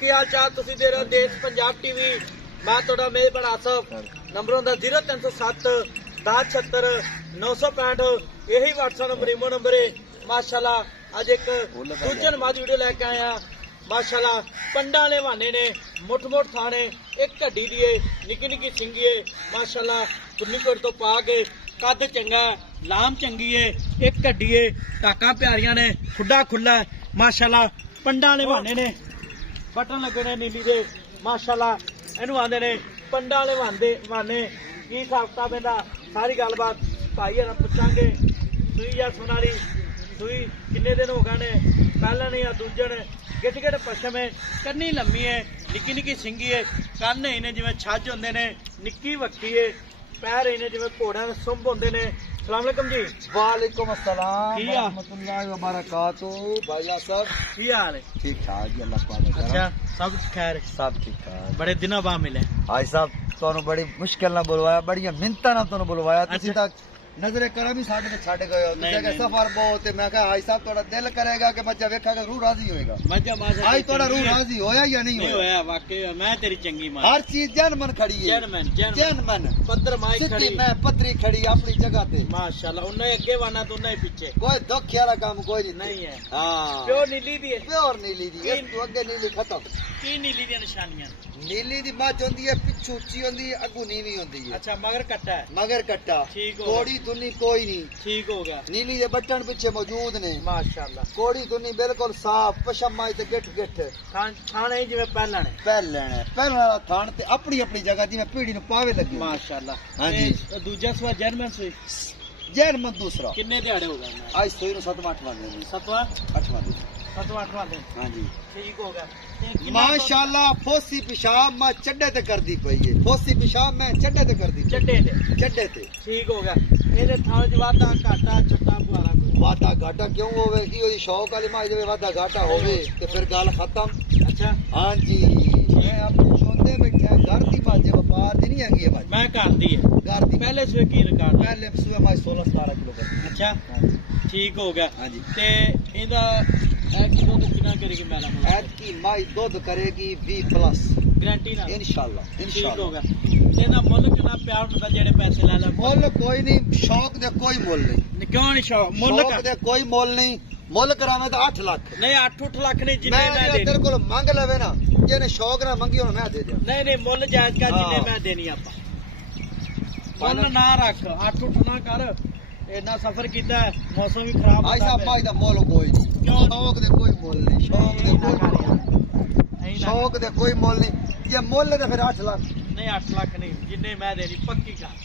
ਕੀ ਹਾਲ ਚਾਲ ਤੁਸੀਂ ਦੇ ਰਹੇ ਹੋ ਦੇਸ਼ ਪੰਜਾਬ ਟੀਵੀ ਮੈਂ ਤੁਹਾਡਾ ਮੇਜ਼ਬਾਨ ਆਸਫ ਨੰਬਰ ਹੁੰਦਾ 0307 1076 965 यही WhatsApp नंबर इमो नंबर है माशाल्लाह अज एक दूजन माज वीडियो लेके आए हैं माशाल्लाह पंडा ने बहाने ने मुठ मुठ थाने एक घड़ी दी निकी निकी सिंगी है माशाल्लाह कुन्नीकोट तो पा के कद चंगा लाम चंगी है एक घड़ी है टाका प्यारियां ने खुडा खुला है माशाल्लाह पंडा ने बहाने ने बटन लगे ने नीली दे माशाल्लाह इनू आंदे ने पंडा ने बहाने की हिसाब किताब इहदा सारी गलबात भाई हर पुछांगे सूई या सोनाली सूई किन्ने दिन हो गए ने पहला ने या दूजे ने गिट गिट पशम है कन्नी लम्मी है निक्की निक्की सिंगी है कन्न इन्हें जिवें छज होंदे ने निक्की वक्की है पैर इन्हें जिवें घोड़ियां दे सुंभ होंदे ने सलाम अलैकुम जी वालेकुम अस्सलाम रहमतुल्लाहि व बरकातहू भाई साहब की हाल है ठीक ठाक जी अल्लाह पाक अच्छा सब खैर सब ठीक ठाक बड़े दिनों बाद मिले भाई साहब ਤੁਹਾਨੂੰ ਬੜੀ ਮੁਸ਼ਕਿਲ ਨਾਲ ਬੁਲਵਾਇਆ ਬੜੀਆਂ ਮਿੰਤਾਂ ਨਾਲ ਤੁਹਾਨੂੰ ਬੁਲਵਾਇਆ ਤੁਸੀਂ ਤਾਂ ਨਜ਼ਰੇ ਕਰਮ ਹੀ ਸਾਡੇ ਤੇ ਛੱਡ ਗਏ ਹੋ ਤੁਸੀਂ ਕਿ ਸਫਰ ਬਹੁਤ ਤੇ ਮੈਂ ਕਿਹਾ ਭਾਈ ਸਾਹਿਬ ਤੁਹਾਡਾ ਦਿਲ ਕਰੇਗਾ ਕਿ ਬੱਚਾ ਵੇਖਾਂਗਾ ਰੂਹ ਰਾਜ਼ੀ ਹੋਏਗਾ ਮੱਝਾ ਮਾਸ਼ਾ ਅੱਜ ਤੁਹਾਡਾ ਰੂਹ ਰਾਜ਼ੀ ਹੋਇਆ ਜਾਂ ਨਹੀਂ ਹੋਇਆ ਵਾਕਈ ਮੈਂ ਤੇਰੀ ਚੰਗੀ ਮਾਂ ਹਰ ਚੀਜ਼ ਜਨਮਨ ਖੜੀ ਹੈ ਜਨਮਨ ਪੱਧਰ ਮਾਈ ਖੜੀ ਮੈਂ ਪੱਧਰੀ ਖੜੀ ਆਪਣੀ ਜਗ੍ਹਾ ਤੇ ਮਾਸ਼ਾਅੱਲਾ ਉਹਨੇ ਅੱਗੇ ਵਾਣਾ ਤੂੰ ਨਹੀਂ ਪਿੱਛੇ ਕੋਈ ਦੁੱਖ ਵਾਲਾ ਕੰਮ ਕੋਈ ਨਹੀਂ ਹੈ ਹਾਂ ਪਿਓ ਨੀਲੀ ਦੀ ਹੈ ਪਿਓਰ ਨੀਲੀ ਦੀ ਇਸ ਤੋਂ ਅੱਗੇ ਨੀਲੀ ਖਤਮ ਕੀ ਨੀਲੀ ਦੀਆਂ ਨਿਸ਼ਾਨੀਆਂ ਨੀਲੀ ਦੀ ਮੱਝ ਹੁੰਦੀ ਹੈ ਪਿੱਛੂ ਉੱਚੀ ਹੁੰਦੀ ਹੈ ਅੱਗੂ ਨੀਵੀਂ ਹੁੰਦੀ ਹੈ ਅੱਛਾ ਮਗਰ ਕੱਟਾ ਹੈ ਮਗਰ ਕੱਟਾ ਠੀਕ ਹੋ ਕੋੜੀ ਦੁਨੀ ਕੋਈ ਨਹੀਂ ਠੀਕ ਹੋ ਗਿਆ ਨੀਲੀ ਦੇ ਬਟਨ ਪਿੱਛੇ ਮੌਜੂਦ ਨੇ ਮਾਸ਼ਾਅੱਲਾ ਕੋੜੀ ਦੁਨੀ ਬਿਲਕੁਲ ਸਾਫ ਪਸ਼ਮ ਮਾਈ ਤੇ ਗਿੱਠ ਗਿੱਠ ਥਾਣੇ ਜਿਵੇਂ ਪਹਿਲਾਂ ਨੇ ਪਹਿਲਾਂ ਵਾਲਾ ਥਾਣ ਤੇ ਆਪਣੀ ਆਪਣੀ ਜਗ੍ਹਾ ਜਿਵੇਂ ਪੀੜੀ ਨੂੰ ਪਾਵੇ ਲੱਗੀ ਮਾਸ਼ਾਅੱਲਾ ਹਾਂਜੀ ਦੂਜਾ ਸਵਾ ਜਰਮਨ ਸੂਈ ਜਰਮਨ ਦੂਸਰਾ ਕਿੰਨੇ ਦਿਹਾੜੇ ਹੋ ਗਏ ਅੱਜ ਸੂਈ ਨੂੰ 7ਵਾਂ 8ਵਾਂ ਦਿਨ 7ਵਾਂ 8ਵਾਂ ਦਿਨ 7ਵਾਂ 8ਵਾਂ ਦਿਨ ਹਾਂਜੀ ਠੀਕ ਹੋ ਗਿਆ माशाल्लाह फोसी पेशाब मैं चड्डे ते करदी पई है फोसी पेशाब मैं चड्डे ते करदी चड्डे ते ठीक हो गया ਇਹਦੇ ਥਾਂ ਚ ਵਾਧਾ ਘਾਟਾ ਛੱਟਾ ਪੁਆਰਾ ਕੋਈ वादा घाटा क्यों होवे की ओदी शौक वाली मां जे वादा घाटा होवे ते फिर गल खत्म अच्छा हां जी मैं अपने छोटे बैठा घर दी मां जे व्यापार दी नहीं हैगी है भाई मैं करदी है घर दी पहले सुबह की रिकॉर्ड पहले सुबह मैं 16 17 किलो करदी अच्छा ठीक हो गया हां जी ते ਇਹਦਾ एक दूध कितना करेगी मैडम ऐत की माई दूध करेगी 20 प्लस गारंटी ना इंशाल्लाह ठीक होगा तेना मुल्ल कितना प्यार ਹੁੰਦਾ ਜਿਹੜੇ ਪੈਸੇ ਲੈ ਲੈ ਮੁੱਲ ਕੋਈ ਨਹੀਂ ਸ਼ੌਕ ਦੇ ਕੋਈ ਮੁੱਲ ਨਹੀਂ ਕਿਉਂ ਨਹੀਂ ਸ਼ੌਕ ਮੁੱਲ ਦੇ ਕੋਈ ਮੁੱਲ ਨਹੀਂ ਮੁੱਲ ਕਰਾਵੇਂ ਤਾਂ 8 ਲੱਖ ਨਹੀਂ 8 ਲੱਖ ਨਹੀਂ ਜਿੰਨੇ ਮੈਂ ਦੇ ਤੇਰੇ ਕੋਲ ਮੰਗ ਲਵੇ ਨਾ ਜਿਹਨੇ ਸ਼ੌਕ ਨਾਲ ਮੰਗੀ ਹੁਣ ਮੈਂ ਦੇ ਦਿਆਂ ਨਹੀਂ ਨਹੀਂ ਮੁੱਲ ਜਾਇਜ਼ ਕਰ ਜਿੰਨੇ ਮੈਂ ਦੇਣੀ ਆਪਾਂ ਮੁੱਲ ਨਾ ਰੱਖ 8 ਨਾ ਕਰ ਇੰਨਾ ਸਫ਼ਰ ਕੀਤਾ ਮੌਸਮ ਵੀ ਖਰਾਬ ਆਈ ਸਾਹਿਬ ਮਾਈ ਦਾ ਮੁੱਲ ਕੋਈ ਨਹੀਂ ਸ਼ੌਕ ਦੇ ਕੋਈ ਮੁੱਲ ਨਹੀਂ ਸ਼ੌਕ ਦੇ ਕੋਈ ਮੁੱਲ ਨਹੀਂ ਜੇ ਮੁੱਲ ਤੇ ਫਿਰ 8 ਲੱਖ ਨਹੀਂ 8 ਲੱਖ ਨਹੀਂ ਜਿੰਨੇ ਮੈਂ ਦੇਣੀ ਪੱਕੀ ਗੱਲ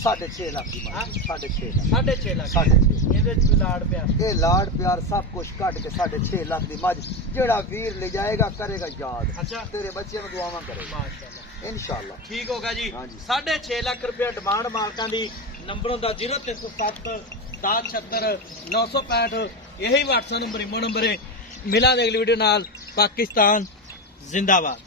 6.5 ਲੱਖ ਦੀ ਮਾਂ 6.5 ਲੱਖ 6.5 ਲੱਖ ਇਹਦੇ ਚ ਲਾੜ ਪਿਆਰ ਇਹ ਲਾੜ ਪਿਆਰ ਸਭ ਕੁਝ ਕੱਢ ਕੇ 6.5 ਲੱਖ ਦੀ ਮੱਝ ਜਿਹੜਾ ਵੀਰ ਲੈ ਜਾਏਗਾ ਕਰੇਗਾ ਯਾਦ ਅੱਛਾ ਤੇਰੇ ਬੱਚਿਆਂ ਨੂੰ ਦੁਆਵਾਂ ਕਰੇਗਾ ਮਾਸ਼ਾਅੱਲਾ इंशाल्लाह ठीक होगा जी 6.5 लाख रुपया डिमांड मालकां दी नंबर होंदा 0307 1076 965 यही WhatsApp नंबर इमो नंबर है मिला अगली वीडियो नाल पाकिस्तान जिंदाबाद।